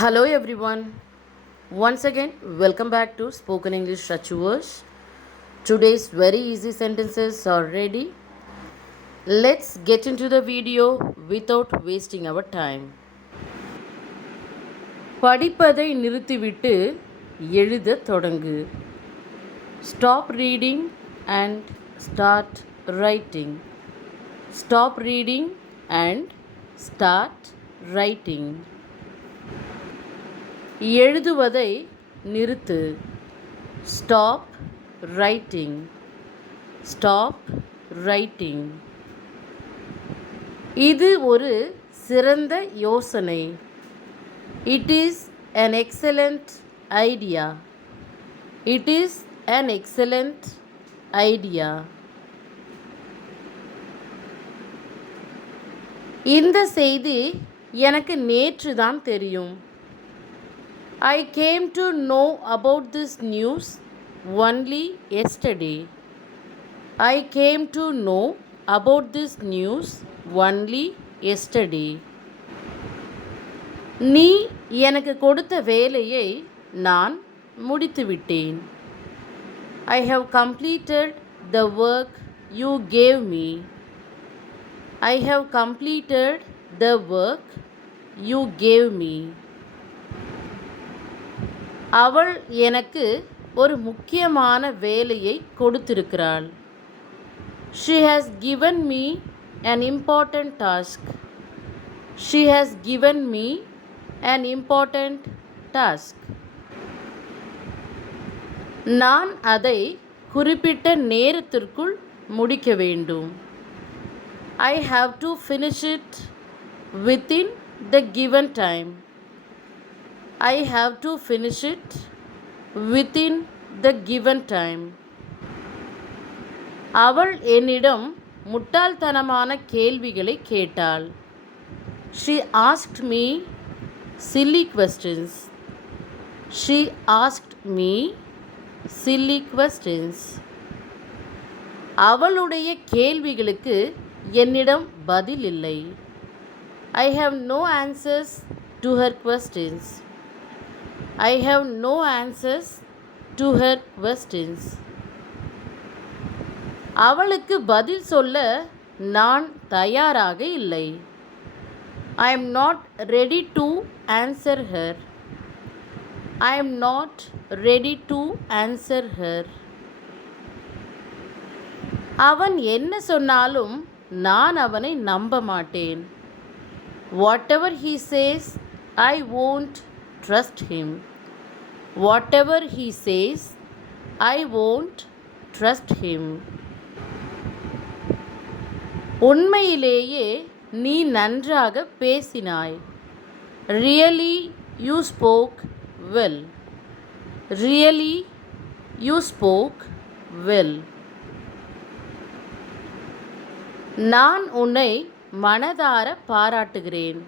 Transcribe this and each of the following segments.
Hello everyone. Once again, welcome back to Spoken English Achievers. Today's very easy sentences are ready. Let's get into the video without wasting our time. படிப்பதை நிறுத்திவிட்டு எழுத தொடங்கு. Stop reading and start writing. Stop reading and start writing. எழுதுவதை நிறுத்து. Stop writing. Stop writing. இது ஒரு சிறந்த யோசனை. It is an excellent idea. It is an excellent idea. இந்த செய்தி எனக்கு நேற்று தான் தெரியும். I came to know about this news only yesterday. I came to know about this news only yesterday. நீ எனக்கு கொடுத்த வேலையை நான் முடித்துவிட்டேன். I have completed the work you gave me. I have completed the work you gave me. அவள் எனக்கு ஒரு முக்கியமான வேலையை கொடுத்திருக்கிறாள். She has given me an important task. She has given me an important task. நான் அதை குறிப்பிட்ட நேரத்திற்குள் முடிக்க வேண்டும். I have to finish it within the given time. I have to finish it within the given time. அவள் என்னிடம் முட்டாள்தனமான கேள்விகளை கேட்டாள். She asked me silly questions. She asked me silly questions. அவளுடைய கேள்விகளுக்கு என்னிடம் பதில் இல்லை. I have no answers to her questions. I have no answers to her questions. அவளுக்கு பதில் சொல்ல நான் தயாராக இல்லை. I am not ready to answer her. I am not ready to answer her. அவன் என்ன சொன்னாலும் நான் அவனை நம்ப மாட்டேன். Whatever he says, I won't trust him. Whatever he says, I won't trust him. உண்மையிலேயே நீ நன்றாக பேசினாய். Really, you spoke well. Really, you spoke well. நான் உன்னை மனதார பாராட்டுகிறேன்.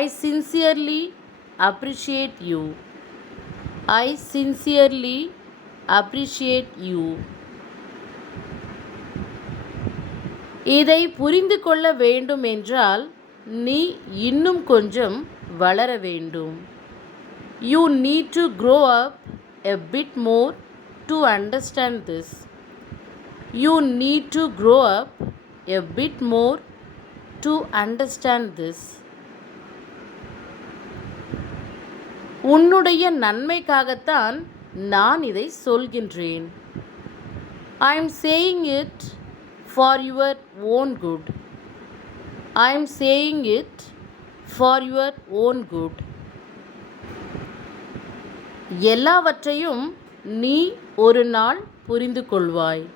I sincerely appreciate you. I sincerely appreciate you. இதை புரிந்து கொள்ள வேண்டும் என்றால் நீ இன்னும் கொஞ்சம் வளர வேண்டும். You need to grow up a bit more to understand this. You need to grow up a bit more to understand this. உன்னுடைய நன்மைக்காகத்தான் நான் இதை சொல்கின்றேன். I am saying it for your own good. I am saying it for your own good. எல்லாவற்றையும் நீ ஒரு நாள் புரிந்து கொள்வாய்.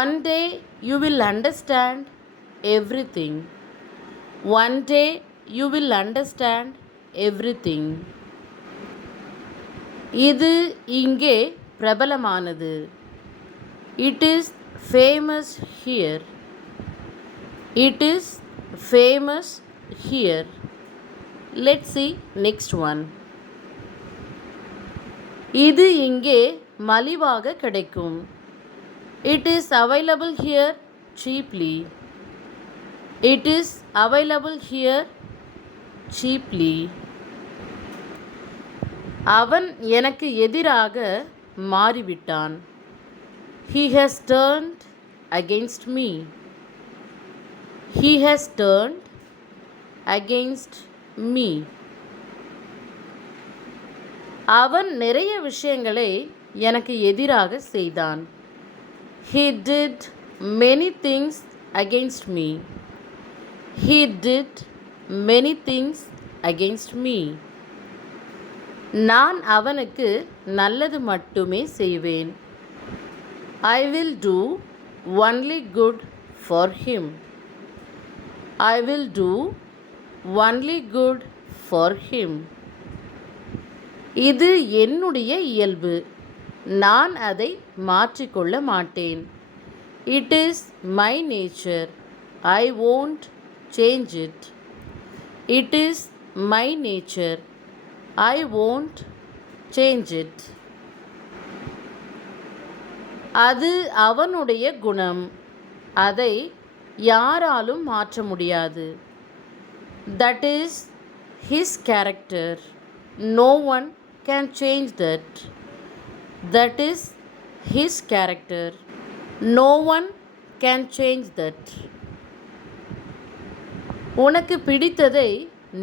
One day you will understand everything. One day you will understand everything. இது இங்கே பிரபலமானது. It is famous here. It is famous here. Let's see next one. இது இங்கே மலிவாக கிடைக்கும். It is available here cheaply. It is available here cheaply. அவன் எனக்கு எதிராக மாறிவிட்டான். He has turned against me. He has turned against me. அவன் நிறைய விஷயங்களை எனக்கு எதிராக செய்தான். He did many things against me. He did many things against me. நான் அவனுக்கு நல்லது மட்டுமே செய்வேன். I will do only good for him. I will do only good for him. இது என்னுடைய இயல்பு. நான் அதை மாற்றிக்கொள்ள மாட்டேன். It is my nature. I won't change it. It is my nature. I won't change it. அது அவனுடைய குணம். அதை யாராலும் மாற்ற முடியாது. That is his character. No one can change that. That is his character. No one can change that. உனக்கு பிடித்ததை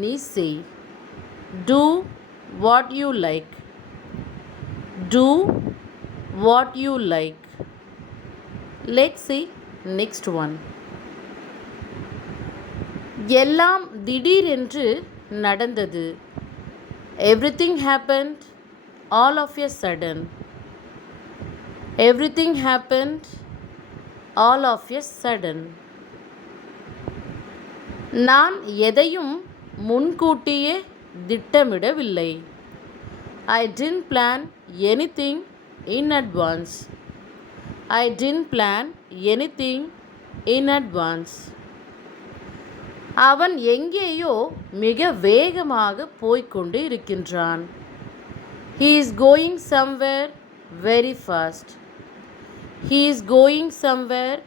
நீ செய். Do what you like. Do what you like. Let's see next one. எல்லாம் திடீரென்று நடந்தது. Everything happened all of a sudden. Everything happened all of a sudden. நான் எதையும் முன்கூட்டியே திட்டமிடவில்லை. I didn't plan anything in advance. I didn't plan anything in advance. அவன் எங்கேயோ மிக வேகமாக போய்க்கொண்டு இருக்கின்றான். He is going somewhere very fast. He is going somewhere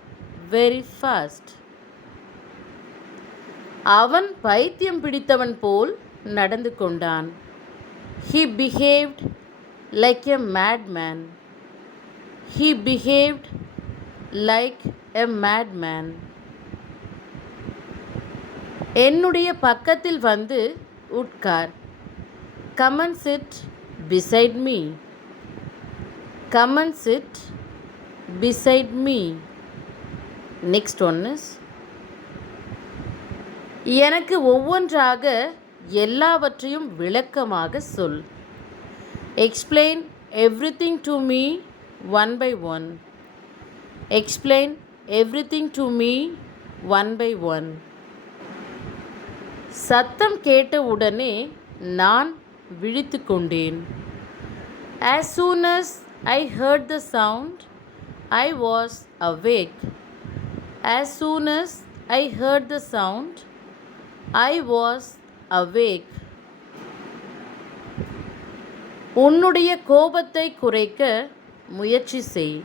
very fast. அவன் பைத்தியம் பிடித்தவன் போல் நடந்து கொண்டான். He behaved like a madman. He behaved like a madman. என்னுடைய பக்கத்தில் வந்து உட்கார். Come and sit beside me. Come and sit beside me. Next one is எனக்கு ஒவ்வொன்றாக எல்லாவற்றையும் விளக்கமாக சொல். Explain everything to me one by one. Explain everything to me one by one. சத்தம் கேட்ட உடனே நான் விழித்து கொண்டேன். As soon as I heard the sound, I was awake. As soon as I heard the sound, I was awake. உன்னுடைய கோபத்தை குறைக்க முயற்சி செய்.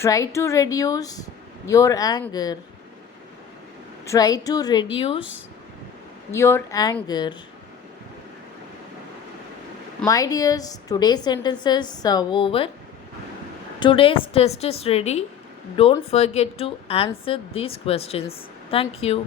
Try to reduce your anger. Try to reduce your anger. My dears, today's sentences are over. Today's test is ready. Don't forget to answer these questions. Thank you.